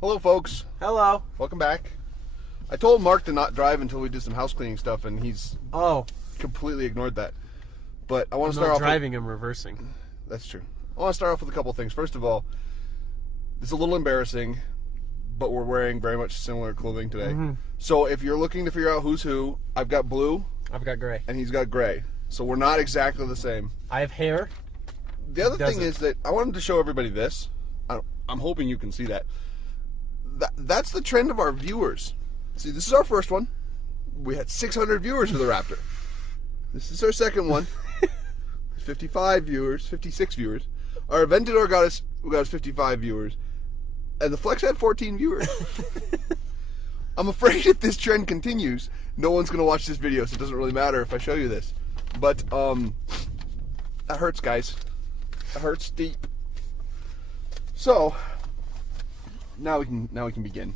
Hello, folks. Hello. Welcome back. I told Mark to not drive until we did some house cleaning stuff, and he's completely ignored that. But I want to start off driving. I'm reversing. That's true. I want to start off with a couple things. First of all, it's a little embarrassing, but we're wearing very much similar clothing today. So if you're looking to figure out who's who, I've got blue. I've got gray. And he's got gray. So we're not exactly the same. I have hair. The other thing is that I wanted to show everybody this. I'm hoping you can see that. That's the trend of our viewers. See, this is our first one. We had 600 viewers for the Raptor. This is our second one. 55 viewers, 56 viewers. Our Aventador got us 55 viewers. And the Flex had 14 viewers. I'm afraid if this trend continues, no one's going to watch this video, so it doesn't really matter if I show you this. But, that hurts, guys. That hurts deep. So, now we can begin.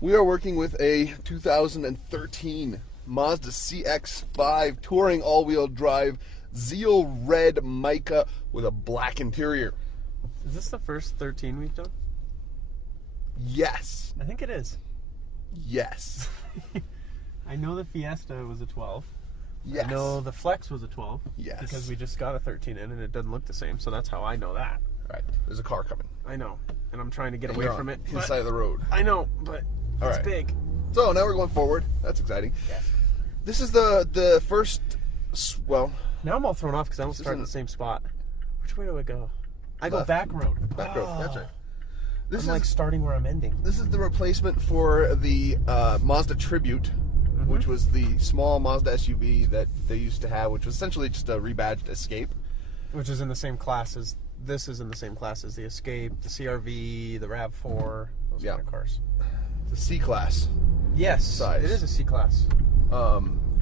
We are working with a 2013 Mazda CX-5 touring all-wheel drive Zeal red mica with a black interior. Is this the first 13 we've done? Yes. I think it is. Yes. I know the Fiesta was a 12. Yes. I know the Flex was a 12. Yes. Because we just got a 13 in and it doesn't look the same, so that's how I know that. Right. There's a car coming. I know. And I'm trying to get away from it. Inside of the road. I know, but it's big. So now we're going forward. That's exciting. Yes. This is the first, well... Now I'm all thrown off because I don't start in the same spot. Which way do I go? I go back road. Back road, that's right. I'm like starting where I'm ending. This is the replacement for the Mazda Tribute, which was the small Mazda SUV that they used to have, which was essentially just a rebadged Escape. Which is in the same class as, this is in the same class as the Escape, the CR-V, the RAV4, those kind of cars. The C-Class. Yes, size. It is a C-Class.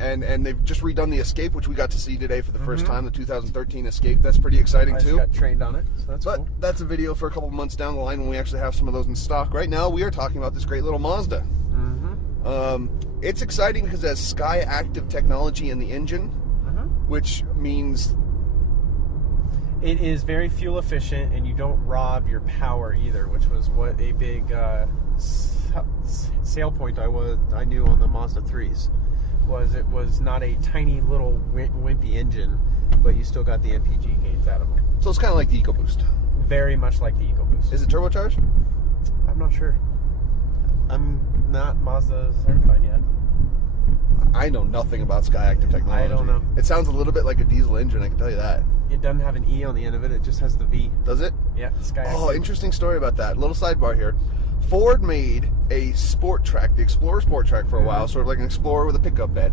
And they've just redone the Escape, which we got to see today for the first time, the 2013 Escape. That's pretty exciting, too. I just got trained on it, so that's cool. But that's a video for a couple months down the line when we actually have some of those in stock. Right now, we are talking about this great little Mazda. It's exciting because it has SkyActiv technology in the engine, which means... It is very fuel efficient, and you don't rob your power either, which was what a big sale point I knew on the Mazda 3s. It was not a tiny little wimpy engine, but you still got the MPG gains out of them. So it's kind of like the EcoBoost. Very much like the EcoBoost. Is it turbocharged? I'm not sure. I'm not Mazda certified yet. I know nothing about SkyActiv technology. I don't know. It sounds a little bit like a diesel engine, I can tell you that. It doesn't have an E on the end of it, it just has the V. Does it? Yeah, SkyActiv. Oh, interesting story about that. Little sidebar here. Ford made a Sport Track, the Explorer Sport Track for a while, sort of like an Explorer with a pickup bed.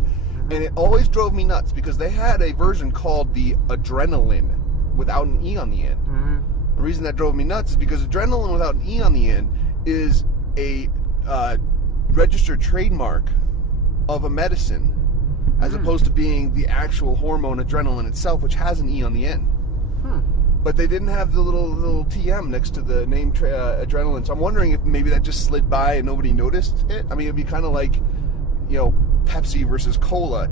And it always drove me nuts because they had a version called the Adrenaline without an E on the end. The reason that drove me nuts is because Adrenaline without an E on the end is a registered trademark of a medicine, as opposed to being the actual hormone adrenaline itself, which has an E on the end. But they didn't have the little TM next to the name adrenaline, so I'm wondering if maybe that just slid by and nobody noticed it. I mean, it'd be kind of like, you know, Pepsi versus Cola.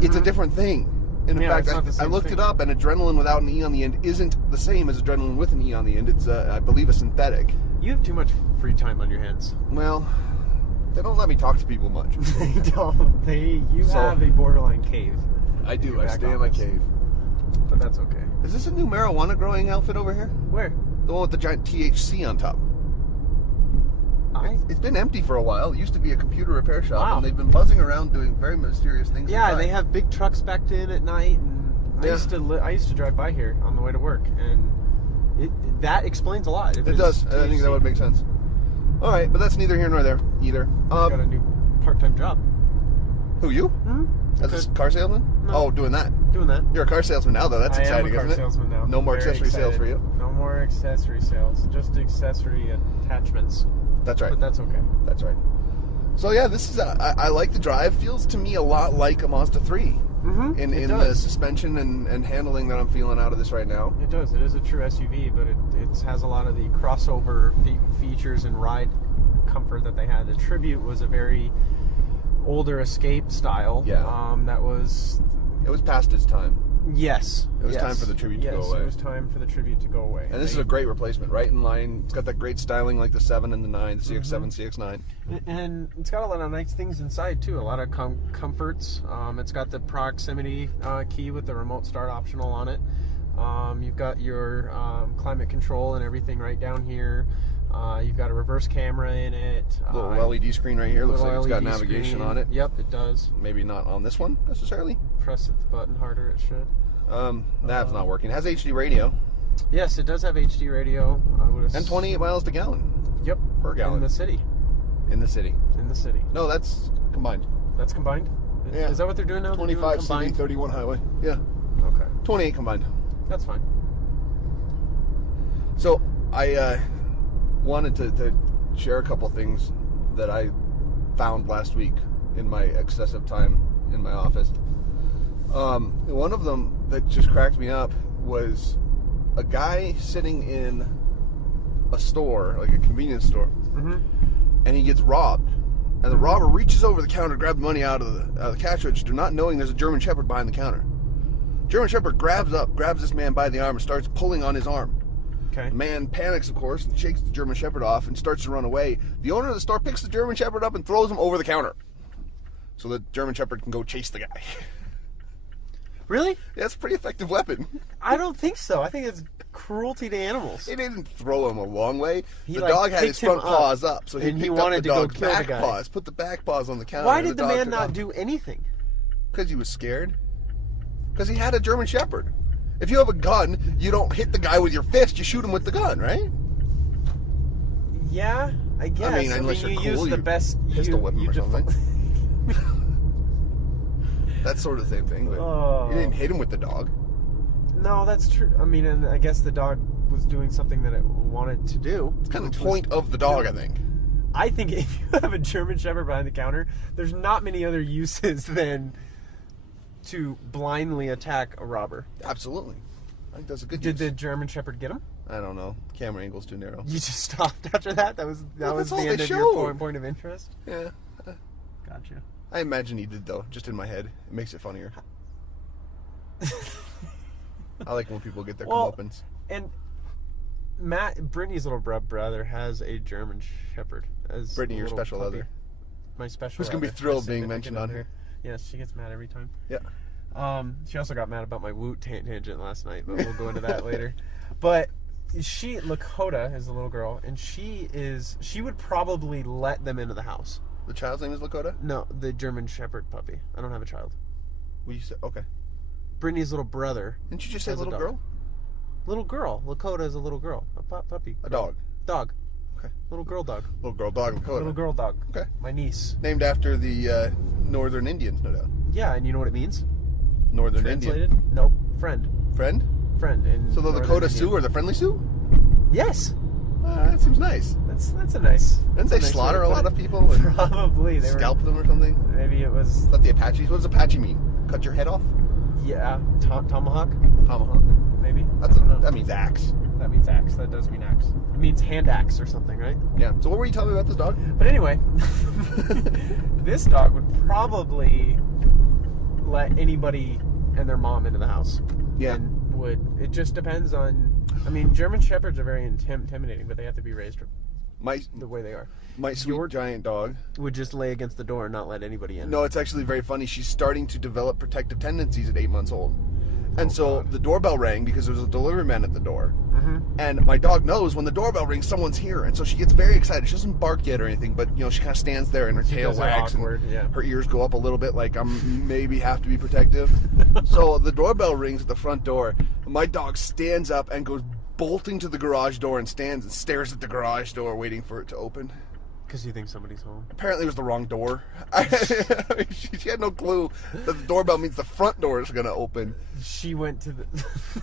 It's a different thing. And in fact, I looked it up, and adrenaline without an E on the end isn't the same as adrenaline with an E on the end. It's, I believe, a synthetic. You have too much free time on your hands. Well, they don't let me talk to people much. They don't. You have a borderline cave. I do. I stay in my cave. But that's okay. Is this a new marijuana growing outfit over here? Where? The one with the giant THC on top. It's been empty for a while. It used to be a computer repair shop, and they've been buzzing around doing very mysterious things. Yeah, they have big trucks backed in at night, and I used to drive by here on the way to work, and that explains a lot. It does. I think that would make sense. All right, but that's neither here nor there either. Got a new part-time job. Who, you? As a car salesman? No. Oh, doing that. Doing that. You're a car salesman now, though. That's exciting, isn't it? I am a car salesman now. No more accessory sales for you? No more accessory sales. Just accessory attachments. That's right. But that's okay. That's right. So yeah, this is I like the drive. Feels to me a lot like a Mazda 3 in the suspension and handling that I'm feeling out of this right now. It does. It is a true SUV, but it has a lot of the crossover features and ride comfort that they had. The Tribute was a very older Escape style. Yeah. It was past its time. Yes. It was time for the tribute to go away. It was time for the tribute to go away. And this is a great replacement, right in line. It's got that great styling like the 7 and the 9, the CX-7, CX-9. And it's got a lot of nice things inside, too. A lot of comforts. It's got the proximity key with the remote start optional on it. You've got your climate control and everything right down here. You've got a reverse camera in it. Little LED screen right here. Looks like it's got navigation screen on it. Yep, it does. Maybe not on this one necessarily. Press the button harder, it should. Nav's not working. It has HD radio. Yes, it does have HD radio. And 28 miles to gallon. Yep. Per gallon. In the city. In the city. In the city. No, that's combined. That's combined? Yeah. Is that what they're doing now? 25 city, 31 highway. Yeah. Okay. 28 combined. That's fine. So, I wanted to share a couple things that I found last week in my excessive time in my office. One of them that just cracked me up was a guy sitting in a store, like a convenience store, and he gets robbed. And the robber reaches over the counter to grab the money out of the cash register, not knowing there's a German Shepherd behind the counter. German Shepherd grabs this man by the arm and starts pulling on his arm. Okay. The man panics, of course, and shakes the German Shepherd off and starts to run away. The owner of the store picks the German Shepherd up and throws him over the counter so the German Shepherd can go chase the guy. Really? Yeah, it's a pretty effective weapon. I don't think so. I think it's cruelty to animals. He didn't throw him a long way. The like, dog had his front paws up, up, so and he he picked wanted up the to go dog's kill the back guy. paws, put the back paws on the counter. Why did the man not do anything? Because he was scared. Because he had a German Shepherd. If you have a gun, you don't hit the guy with your fist, you shoot him with the gun, right? Yeah, I guess. I mean, unless you're you cool, use the best pistol whip him or something. That's sort of the same thing, but you didn't hit him with the dog. No, that's true. I mean, and I guess the dog was doing something that it wanted to do. It's kind of the point of the dog, I think. I think if you have a German Shepherd behind the counter, there's not many other uses than to blindly attack a robber. Absolutely. I think that's a good Did use. the German Shepherd get him? I don't know. Camera angle's too narrow. You just stopped after that? That was the all end they of your showed. point of interest? Yeah. Gotcha. I imagine he did, though, just in my head. It makes it funnier. I like when people get their comeuppance. And Brittany's little brother has a German Shepherd. As Brittany, your little special puppy. other. My special Who's going to be other, thrilled my being mentioned on significant here. other. Yes, she gets mad every time. Yeah. She also got mad about my Woot tangent last night, but we'll go into that later. But Lakota is the little girl, and she would probably let them into the house. The child's name is Lakota? No, the German Shepherd puppy. I don't have a child. Well, you said, okay. Brittany's little brother. Didn't you just say has a little dog. girl? Little girl. Lakota is a little girl. A puppy. A dog. Dog. Okay. Little girl dog. Little girl dog Lakota. Little girl dog. Okay. My niece. Named after the Northern Indians, no doubt. Yeah, and you know what it means? Northern Translated? Indian. Nope. Friend. Friend? Friend. In So the Northern Lakota Indian. Sioux are the friendly Sioux? Yes. That seems nice. That's a nice. Didn't they nice slaughter way a to lot put of it. people? And Probably. They scalp them or something? Maybe it was. Is that the Apaches? What does Apache mean? Cut your head off? Yeah. Tomahawk? Tomahawk? Maybe. That means axe. That means axe. That does mean axe. It means hand axe or something, right? Yeah. So what were you telling me about this dog? But anyway, this dog would probably let anybody and their mom into the house. Yeah. And it just depends on. I mean, German Shepherds are very intimidating, but they have to be raised the way they are. My sweet giant dog would just lay against the door and not let anybody in. No, it's actually very funny. She's starting to develop protective tendencies at 8 months old. And so the doorbell rang because there was a delivery man at the door. And my dog knows when the doorbell rings, someone's here. And so she gets very excited. She doesn't bark yet or anything, but she kind of stands there and her tail wags and her ears go up a little bit like I'm maybe have to be protective. So the doorbell rings at the front door. My dog stands up and goes bolting to the garage door and stands and stares at the garage door waiting for it to open. Because you think somebody's home. Apparently it was the wrong door. She had no clue that the doorbell means the front door is going to open. She went to the...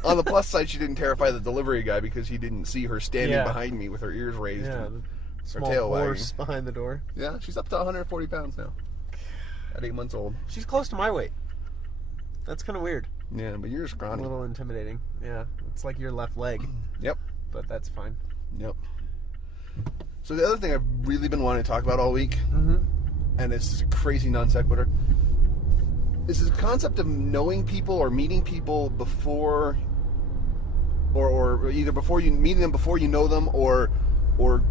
On the plus side, she didn't terrify the delivery guy because he didn't see her standing behind me with her ears raised and her tail horse wagging. behind the door. Yeah, she's up to 140 pounds now. At 8 months old. She's close to my weight. That's kind of weird. Yeah, but you're scrawny. A little intimidating. Yeah, it's like your left leg. Yep. But that's fine. Yep. So the other thing I've really been wanting to talk about all week, and this is a crazy non sequitur, is this concept of knowing people or meeting people before, or either before you meeting them before you know them, or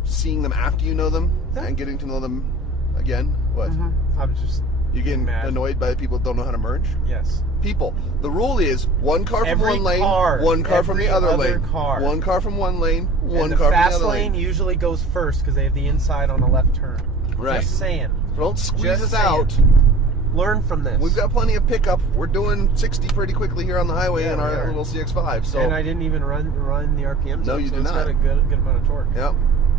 seeing them after you know them and getting to know them again. What? Mm-hmm. I'm just. You getting annoyed by people that don't know how to merge? Yes. People. The rule is one car from one lane, one car from the other lane. One car from one lane, one car from the other lane. The fast lane usually goes first because they have the inside on a left turn. Right. Just saying. Don't squeeze us out. Learn from this. We've got plenty of pickup. We're doing 60 pretty quickly here on the highway in our little CX-5. So. And I didn't even run the RPMs. No, you did not. It's got a good amount of torque. Yep.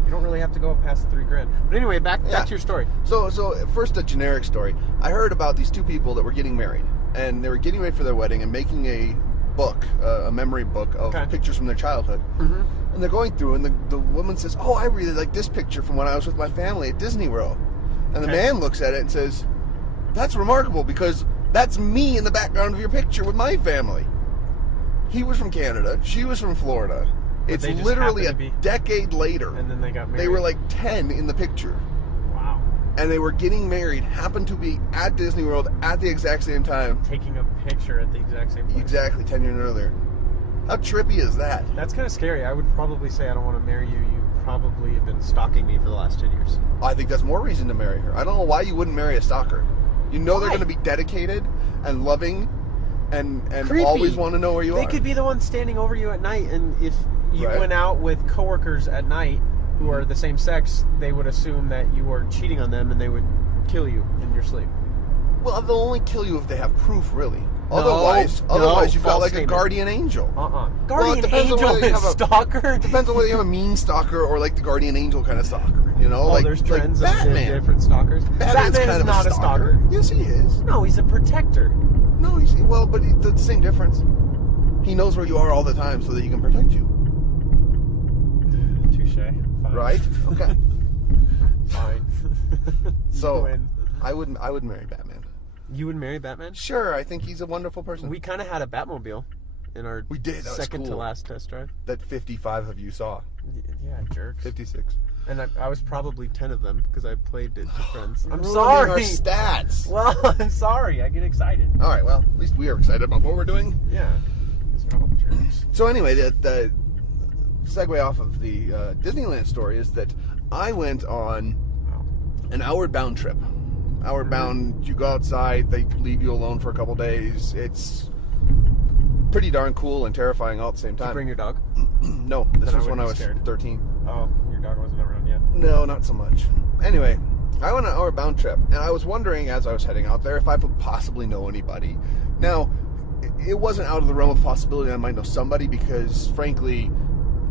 You don't really have to go past $3,000. But anyway, back to your story. So first a generic story. I heard about these two people that were getting married, and they were getting ready for their wedding and making a book, a memory book of pictures from their childhood. Mm-hmm. And they're going through, and the woman says, "Oh, I really like this picture from when I was with my family at Disney World." And the man looks at it and says, "That's remarkable because that's me in the background of your picture with my family." He was from Canada. She was from Florida. It's literally a decade later. And then they got married. They were like 10 in the picture. Wow. And they were getting married, happened to be at Disney World at the exact same time. Taking a picture at the exact same place. Exactly, 10 years earlier. How trippy is that? That's kind of scary. I would probably say I don't want to marry you. You probably have been stalking me for the last 10 years. I think that's more reason to marry her. I don't know why you wouldn't marry a stalker. You know they're going to be dedicated and loving and always want to know where you are. They could be the ones standing over you at night, and if you went out with coworkers at night who are the same sex, they would assume that you were cheating on them and they would kill you in your sleep. Well, they'll only kill you if they have proof, really. Otherwise, you've got like a guardian angel. Guardian angel and stalker. It depends on whether you have a mean stalker or like the guardian angel kind of stalker. You know, like there's trends like of different stalkers. Batman's kind is of not a stalker. Yes, he is. No, he's a protector. No, but the same difference. He knows where you are all the time so that he can protect you. Touche. Fine. Right? Okay. Fine. So I would marry Batman. You would marry Batman? Sure, I think he's a wonderful person. We kind of had a Batmobile in our second to last test drive. That 55 of you saw. Yeah, jerks. 56. And I was probably 10 of them because I played it to friends. I'm ruining sorry. Our stats. Well, I'm sorry. I get excited. All right. Well, at least we are excited about what we're doing. Yeah. So anyway, the segue off of the Disneyland story is that I went on an outward bound trip. Outward bound, you go outside, they leave you alone for a couple days. It's pretty darn cool and terrifying all at the same time. Did you bring your dog? No, this was when I was 13. Oh, your dog wasn't around yet? No, not so much. Anyway, I went on an outward bound trip, and I was wondering as I was heading out there if I would possibly know anybody. Now, it wasn't out of the realm of possibility I might know somebody because, frankly,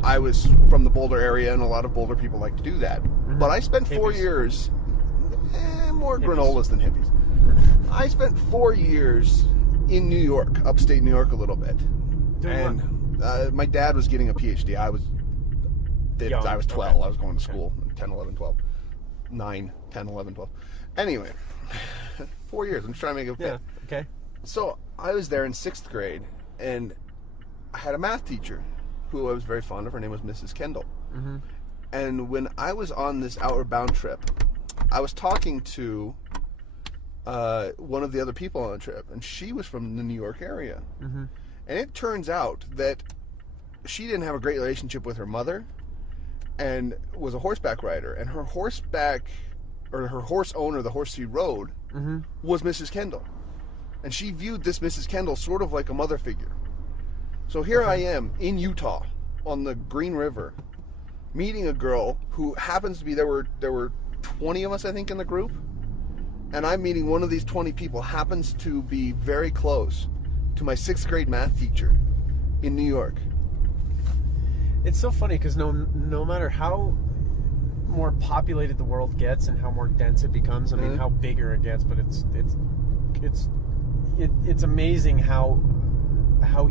I was from the Boulder area, and a lot of Boulder people like to do that. Mm-hmm. But I spent 4 years, more granolas than hippies. I spent 4 years in New York, upstate New York a little bit. My dad was getting a PhD. I was 12. Okay. I was going to school. 10, 11, 12. 9, 10, 11, 12. Anyway, 4 years. I'm just trying to make it fit. Yeah, okay. So I was there in 6th grade, and I had a math teacher who I was very fond of. Her name was Mrs. Kendall. Mm-hmm. And when I was on this outward bound trip, I was talking to one of the other people on the trip, and she was from the New York area. Mm-hmm. And it turns out that she didn't have a great relationship with her mother and was a horseback rider. And her horse owner, the horse she rode, was Mrs. Kendall. And she viewed this Mrs. Kendall sort of like a mother figure. So here I am in Utah on the Green River meeting a girl who happens to be, there were 20 of us, I think, in the group. And I'm meeting one of these 20 people, happens to be very close to my 6th grade math teacher in New York. It's so funny because no matter how more populated the world gets and how more dense it becomes, I mean, how bigger it gets, but it's amazing how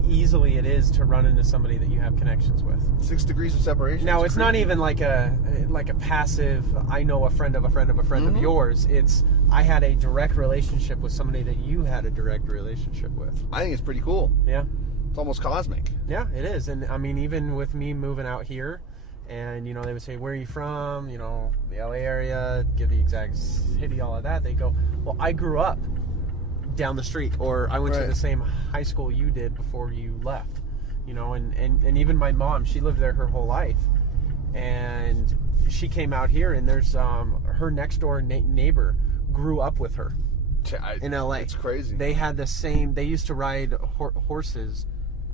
easily it is to run into somebody that you have connections with. 6 degrees of separation. Now, it's not even like a passive, I know a friend of a friend of a friend of yours. It's, I had a direct relationship with somebody that you had a direct relationship with. I think it's pretty cool. Yeah. It's almost cosmic. Yeah, it is. And I mean, even with me moving out here, and, they would say, where are you from? The LA area, give the exact city, all of that. They go, well, I grew up down the street, or I went to Right. the same high school you did before you left. You know, and even my mom, she lived there her whole life, and she came out here, and there's her next door neighbor grew up with her in LA. It's crazy. They had the same. They used to ride horses.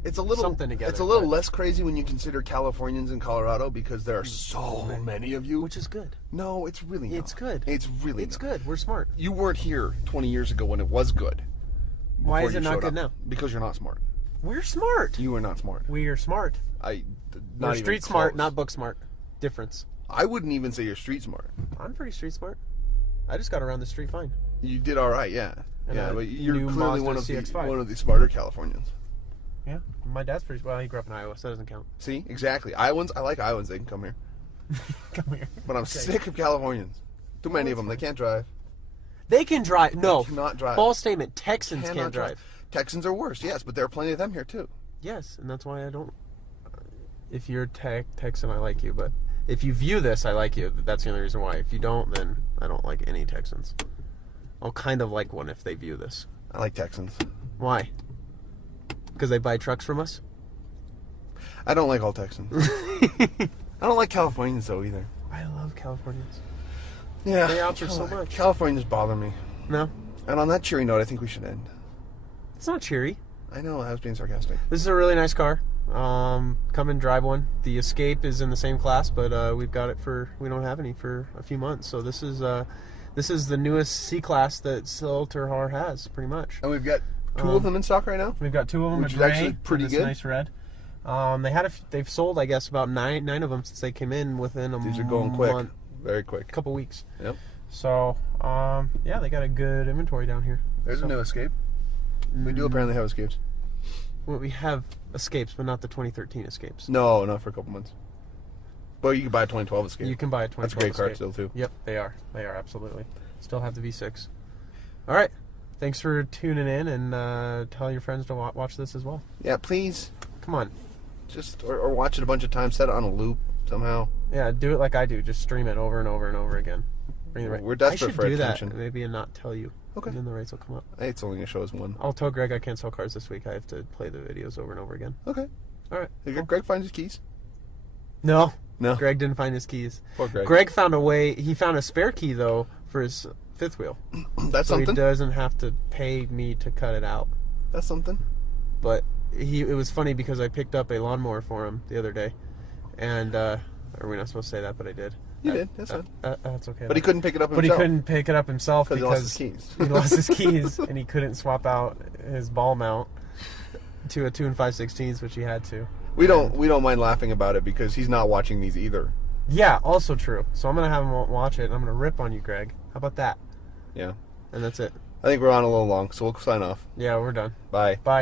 It's a little something together. It's a little less crazy when you consider Californians in Colorado because there are so many of you. Which is good. No, it's really not. It's good. It's really It's not. good. We're smart. You weren't here 20 years ago when it was good. Why before is you it not showed good up. now? Because you're not smart. We're smart. You are not smart. We are smart. Not We're even street smart, close. not book smart. Difference. I wouldn't even say you're street smart. I'm pretty street smart. I just got around the street fine. You did all right, yeah. And Yeah, a but you're new clearly Mazda CX-5. one of the smarter Californians. Yeah, my dad's pretty. Well, he grew up in Iowa, so that doesn't count. See, exactly. Iowans, I like Iowans. They can come here. Come here. But I'm sick of Californians. Too many of them. They can't drive. They can drive. No, cannot drive. False statement. Texans Cannot can't drive. Texans are worse, yes, but there are plenty of them here too. Yes, and that's why I don't. If you're Texan, I like you. But if you view this, I like you. That's the only reason why. If you don't, then I don't like any Texans. I'll kind of like one if they view this. I like Texans. Why? Because they buy trucks from us? I don't like all Texans. I don't like Californians though either. I love Californians. Yeah, They offer so much. Californians bother me. No, And on that cheery note, I think we should end. it's not cheery. I know, I was being sarcastic. This is a really nice car. Come and drive one. The Escape is in the same class, but we've got it we don't have any for a few months. So this is the newest C-Class that Sill-TerHar has, pretty much. And we've got two of them in stock right now. We've got two of them, Which a is gray actually pretty and this good. nice red. They've sold, I guess, about nine of them since they came in within These are going quick, month, very quick. couple weeks. Yep. So yeah, they got a good inventory down here. There's a new Escape. We do apparently have Escapes. Well, we have Escapes, but not the 2013 Escapes. No, not for a couple months. But you can buy a 2012 Escape. You can buy a 2012 That's a great car Escape. still too. Yep, they are. They are, absolutely. Still have the V6. All right. Thanks for tuning in, and tell your friends to watch this as well. Yeah, please. Come on. Just or watch it a bunch of times. Set it on a loop somehow. Yeah, do it like I do. Just stream it over and over and over again. Bring the right. We're desperate I should for do attention. that maybe and not tell you. Okay. And then the rates will come up. Hey, it's only gonna show us one. I'll tell Greg I can't sell cars this week. I have to play the videos over and over again. Okay. All right. Did Greg find his keys? No. No. Greg didn't find his keys. Poor Greg. Greg found a way. He found a spare key though for his fifth wheel. That's So something. he doesn't have to pay me to cut it out. That's something. But it was funny because I picked up a lawnmower for him the other day, and are we not supposed to say that? But I did. You did. That's fine. That's okay. But he couldn't pick it up But himself. he couldn't pick it up himself Because because he lost his keys. he lost his keys, and he couldn't swap out his ball mount to a 2 5/16, which he had to. We don't mind laughing about it because he's not watching these either. Yeah, also true. So I'm gonna have him watch it, and I'm gonna rip on you, Greg. How about that? Yeah. And that's it. I think we're on a little long, so we'll sign off. Yeah, we're done. Bye. Bye.